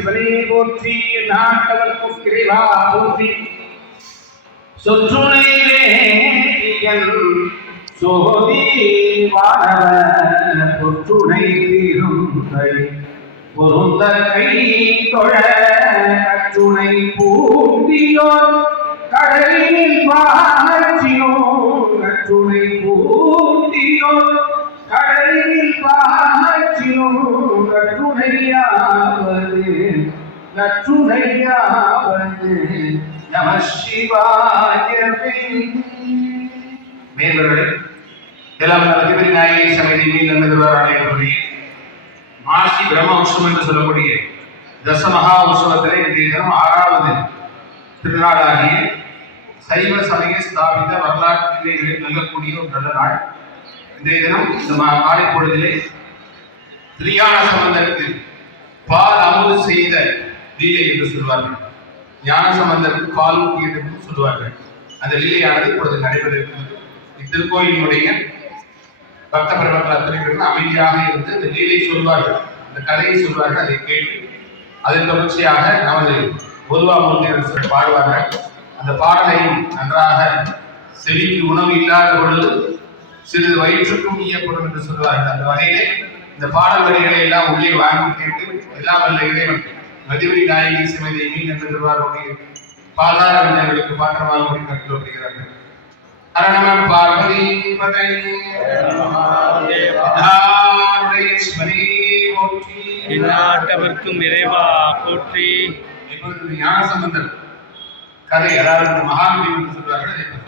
சிவனே போற்றி நாட்டவர்க்கும் கிரிவா போற்றி. சொற்றுணை சோதி வாழவ பொற்றுணை தீருந்தை பொருந்த கை தொழ கற்றுணை பூண்டியோர் கடலின் வாழ நம சிவாயவே மேம்பர்களே எல்லாம் அதிபதி நாயகி சமிதி மீன் நம்புகிறார் மாசி பிரம்ம உற்சவம் என்று சொல்லக்கூடிய தசமகா உற்சவத்தில் இன்றைய தினம் ஆறாவது திருநாளாகிய சைவ சமய ஸ்தாபித்த வரலாற்றிலே நல்லக்கூடிய ஒரு நல்ல நாள். இன்றைய தினம் இந்த காலை பொழுதிலே திரியான சம்பந்தருக்கு பால் அமுது செய்த லீலை என்று சொல்வார்கள் ஞான சம்பந்தருக்கு கால் ஊட்டியது என்று சொல்வார்கள் அந்த லீலையானது இப்பொழுது நடைபெற இருக்கிறது இத்திருக்கோயிலுடைய பக்த பிரபர்கள் அத்தனை பேரும் அமைதியாக இருந்து இந்த லீலை சொல்வார்கள். இந்த கதையை சொல்வார்கள் அதை கேட்டு அதன் தொடர்ச்சியாக நமது பொதுவா மூர்த்தியர் பாடுவார்கள். அந்த பாடலையும் நன்றாக செவிக்கு உணவு இல்லாத பொழுது சிறிது வயிற்றுக்கும் ஈயப்படும் என்று சொல்வார்கள் அந்த வகையிலே இந்த பாடல் வரிகளை எல்லாம் உள்ளே வாங்கி கேட்டு எல்லாம் வல்ல இறைவன் மதிவரி நாயகி சிமதி மீன் என்று திருவாரூரில் பாதார விஞ்ஞர்களுக்கு பாத்திரமாக முடி கற்று வருகிறார்கள் அரணம பார்வதி பதை இந்நாட்டவர்க்கும் இறைவா போற்றி. இப்பொழுது ஞான சம்பந்தர் கதை அதாவது மகாநதி என்று சொல்வார்கள் அதை இப்ப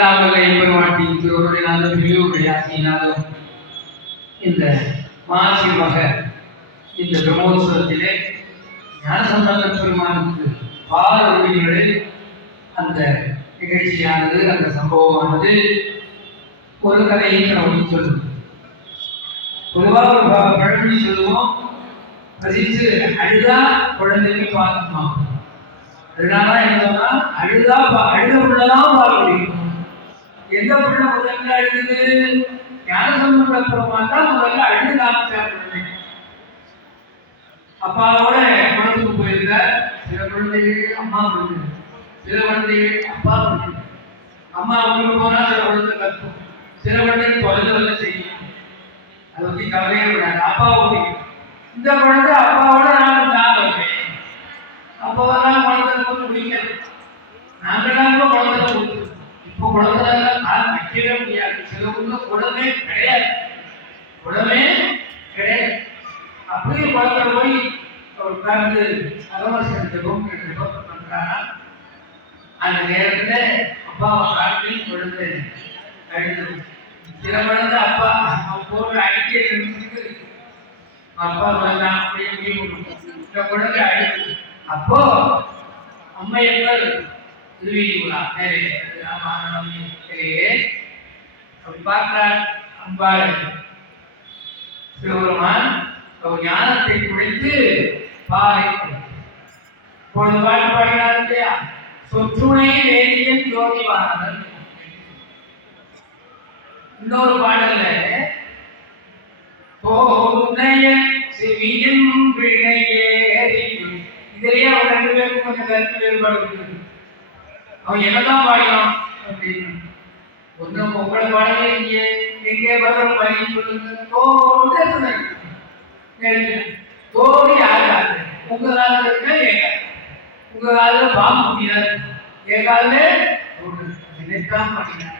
எல்லாம் வல்ல எம்பெருமாட்டின் நல்ல பிரிவுடைய ஆசையினாலும் இந்த மாசி மக இந்த பிரம்மோத்சவத்திலே ஞானசம்பந்த பெருமானுக்கு பாரொழிகளில் அந்த நிகழ்ச்சியானது அந்த சம்பவமானது ஒரு கதையை நமக்கு சொல்லும் பொதுவாக ஒரு பழமொழி சொல்லுவோம் பசித்து அழுதா குழந்தைக்கு பார்க்கணுமா அதனால என்ன சொன்னா அழுதா அழுத உள்ளதான் பால் முடியும் எந்த பிள்ளை முதல்ல அழுது ஞானசம்பந்த அப்புறமா தான் முதல்ல அழுது காமிச்சார் அப்பாவோட குளத்துக்கு போயிருக்க சில குழந்தைகள் அம்மா குழந்தை சில குழந்தைகள் அப்பா குழந்தை அம்மா உள்ளுக்கு போனா சில குழந்தை கத்தும். சில குழந்தைகள் தொலைஞ்சு வரல செய்யும். அதை பத்தி கவலையே விடாது அப்பா ஓடி இந்த குழந்தை அப்பாவோட நான் நான் வருவேன் அப்பாவெல்லாம் குழந்தை போட்டு பிடிக்காது நாங்களாம் கூட குழந்தை போட்டு இப்போ குழந்தைலாம் கால் வைக்கவே முடியாது. சில ஊர்ல குடமே கிடையாது. குடமே கிடையாது. அப்படியே குழந்தை போய் உட்கார்ந்து அகவசம் ஜெபம் ஜெபம் பண்றாங்க அந்த நேரத்துல அப்பாவை காட்டி குழந்தை அழுது. சில குழந்தை அப்பா அவன் அடிக்க அப்பா வேண்டாம் அப்படியே இப்படியே இந்த குழந்தை அப்போ அம்மையப்பர் திருவிழா அப்படி பார்க்கிறார் அம்பாள் சிவபெருமான் ஒரு ஞானத்தை குடைத்து பாலை இப்பொழுது பாட்டு பாடினார் இல்லையா? சொற்றுணை வேதியன் ஜோதிவானவன் இன்னொரு பாடல்ல போதுனைய செவியின் பிழையேறியும் இதிலேயே ரெண்டு பேருக்கும் கொஞ்சம் கருத்து வேறுபாடு இருக்கு அவன் என்னதான் பாடினான் அப்படின்னு. ஒன்றும் உங்களை பாடலே இங்கே எங்கே வரும் பாடி சொல்லுங்க. தோடு தோடு தோடு உங்க உங்களால் இருக்க? எங்க உங்க காலில் பாம்பு முடியாது என் காலில் ஒரு நினைத்தான் பண்ணினார்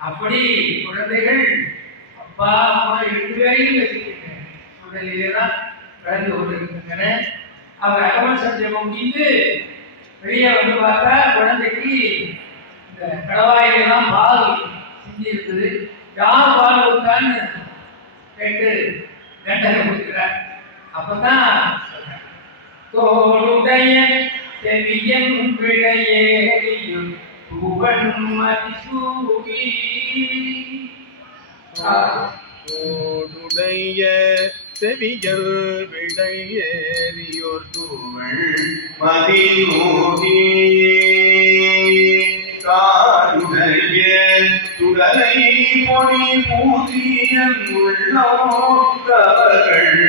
அப்படி குழந்தைகள் அப்பா அம்மா ரெண்டு பேரையும் வச்சுக்கிட்டேன். உடலிலே தான் வளர்ந்து கொண்டிருக்கின்றன. அவர் அகமன் சத்தியமம் முடிந்து வெளியே வந்து பார்த்தா குழந்தைக்கு இந்த கடவாயிலாம் பால் சிந்தி இருக்குது யார் பால் கொடுத்தான்னு கேட்டு தண்டனை கொடுக்கிறார். அப்பதான் தோளுடைய செவியன் பிழையேறியும் பூவன் மதிசூடி தோளுடைய செவியல் விடை ஏறியோர் தூவள் மதிமூடி காருடைய சுடலை பொடி பூசிய உள்ளோ கவர்கள்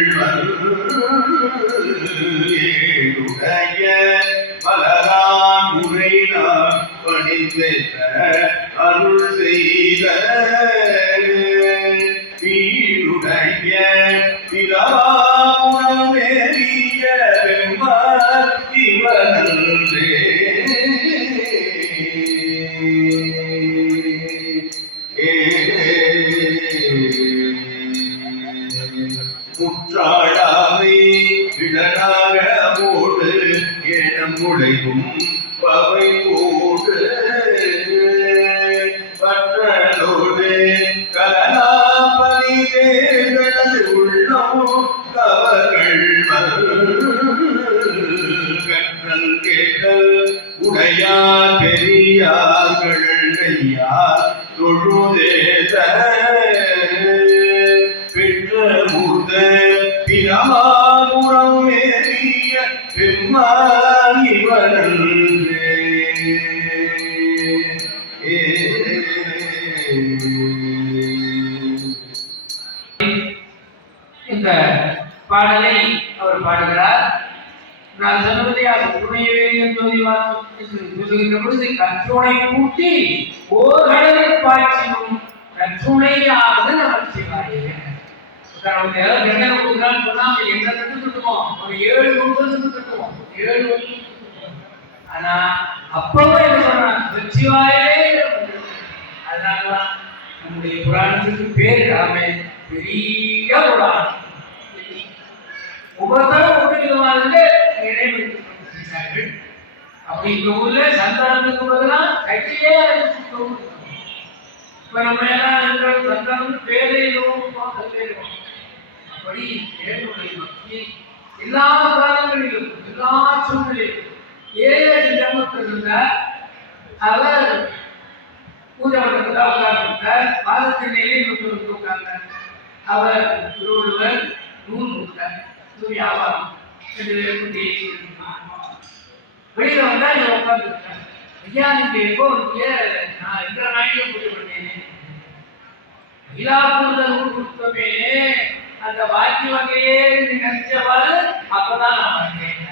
ஏழுடைய மலரான் உரைதான் பணிந்த அருள் செய்த முற்றாளாமை விடனாக போடு ஏனம் முளையும் பவை போடு பற்றலோடு கலனாபதி தேர்தல் உள்ளம் கவர்கள் கற்றல் கேட்டல் உடையார் பெரியார்கள் தொழுதேத நான் சொன்னபடியா துணையவே என்பதை சொல்லுகின்ற பொழுது கற்றுணை கூட்டி ஓர் பாய்ச்சினும். கற்றுணையாவது நமக்கு செய்வாயே. கொடுக்குறான்னு சொன்னா ஒரு ஏழு ஏழு ஆனா அப்பவும் என்ன சொல்றான் வெற்றிவாயே அதனாலதான் நம்முடைய புராணத்துக்கு பேர் ராமே பெரிய புராணம் அப்படி இந்த ஊர்ல சந்தானத்துக்கு பதிலாக கையிலே இப்ப நம்ம எல்லாம் சந்தானம் பேரே அப்படி தேவனுடைய பக்தி எல்லா காலங்களிலும் எல்லா சூழ்நிலையிலும் ஏழு ஜன்மத்தில் இருந்த அவர் பூஜை மண்டபத்தில் உட்கார்ந்திருந்தார் பாதத்தின் நிலையில் உட்கார்ந்தார். அவர் திருவள்ளுவர் நூல் கொடுத்தார் இது வியாபாரம். வெளியில வந்தா இங்க உட்கார்ந்துருக்கார் ஐயா நீங்க எப்போ வந்தீங்க நான் இந்த நாட்டிலே பூஜை பண்ணேன் இலாபூர்ல நூல் அந்த வாக்கி வகையே நினைச்சவாறு அப்பதான் நான் வந்தேன்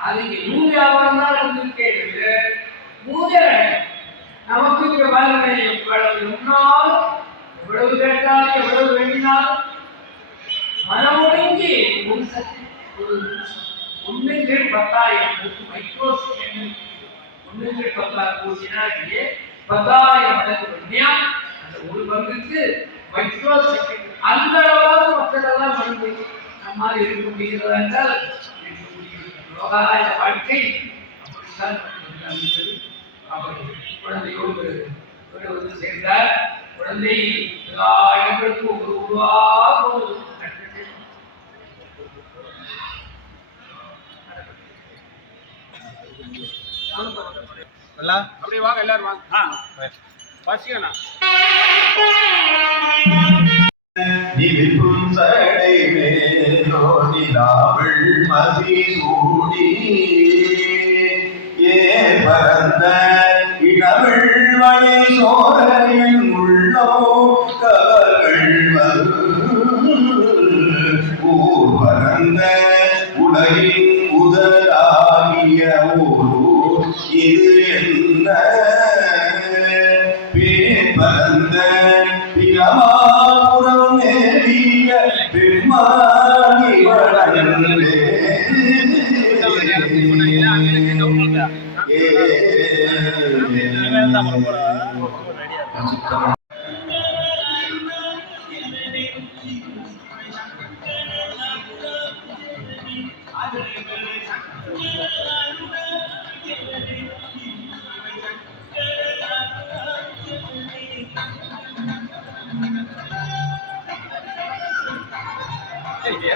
அது நூல் வியாபாரம் தான் இருந்திருக்கேன் பூஜை நமக்கு இங்க பாருங்க எவ்வளவு எவ்வளவு கேட்டாலும் எவ்வளவு வேண்டினாலும் மனமுடங்கி ஒரு சக்தி ஒரு ஒன்றின் கீழ் பத்தாயிரம் மைக்ரோ செகண்ட் ஒன்றின் கீழ் பத்தாயிரம் மடங்கு அந்த ஒரு பங்குக்கு மைக்ரோ செகண்ட் அந்த அளவாவது மக்களெல்லாம் வந்து நம்மால் இருக்க முடிகிறது என்றால் இருக்க வாழ்க்கை அப்படித்தான் அவர் குழந்தையோடு வந்து சேர்ந்தார். குழந்தை எல்லா இடங்களுக்கும் ஒரு உருவாக ஒரு கட்டத்தை அப்படியே வாங்க எல்லாரும் வாங்க. வாசிக்கண்ணா நிமிர்க்கும் சடை மேலோடிலாவள் மதி சூடி ஏ பரந்த இடவள் வழி ஏ ஐயா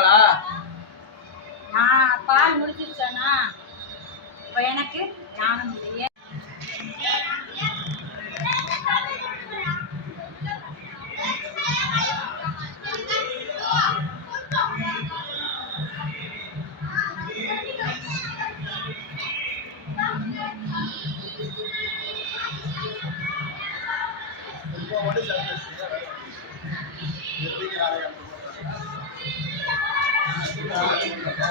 போட்டாங்களா நான் பால் முடிச்சிருச்சேனா இப்போ எனக்கு ஞானம் இல்லையே. நிறைய வழி இருக்கு